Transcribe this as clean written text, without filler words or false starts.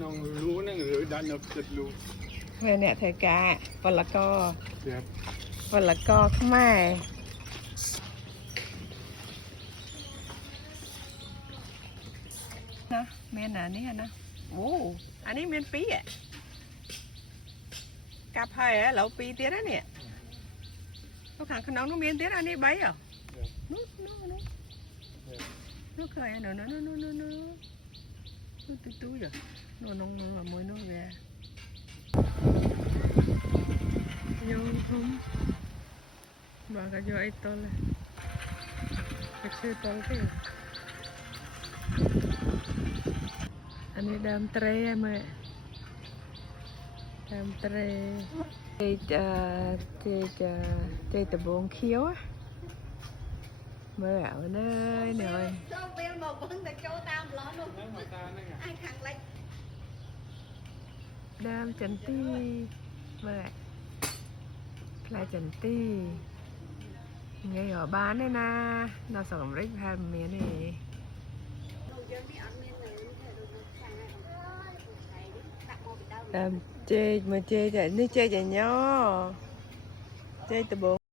น้องรู้นั่งหรือดันเอาจุดรู้เนี่ยเธอกะปลกอ เดี๋ยว ปลกอขมายนะเมนอันนี้นะโอ้อันนี้เมนปีอ่ะกับไผ่อะเราปีเตี้ยนะเนี่ยเราขังขนมน้องเมนเตี้ยอันนี้ใบอ่ะนู้นู้เคยอ่ะนู้ตู้จ้ะนู้น้องมวยนู้แกโยมผมบอกกับโยไอ้ตัวเลยก็ชื่อตัวที่อันนี้ดำเตรไหมดำเตรเจตะบงเขียวอะเมื่อเอาเนยหน่อยดำจันตีเมื่อคลายจันตีไงở bán đây na nó sống rất hay miếng này làm chê mà chê chạy đi chê chạy nhỏ chê từ bộ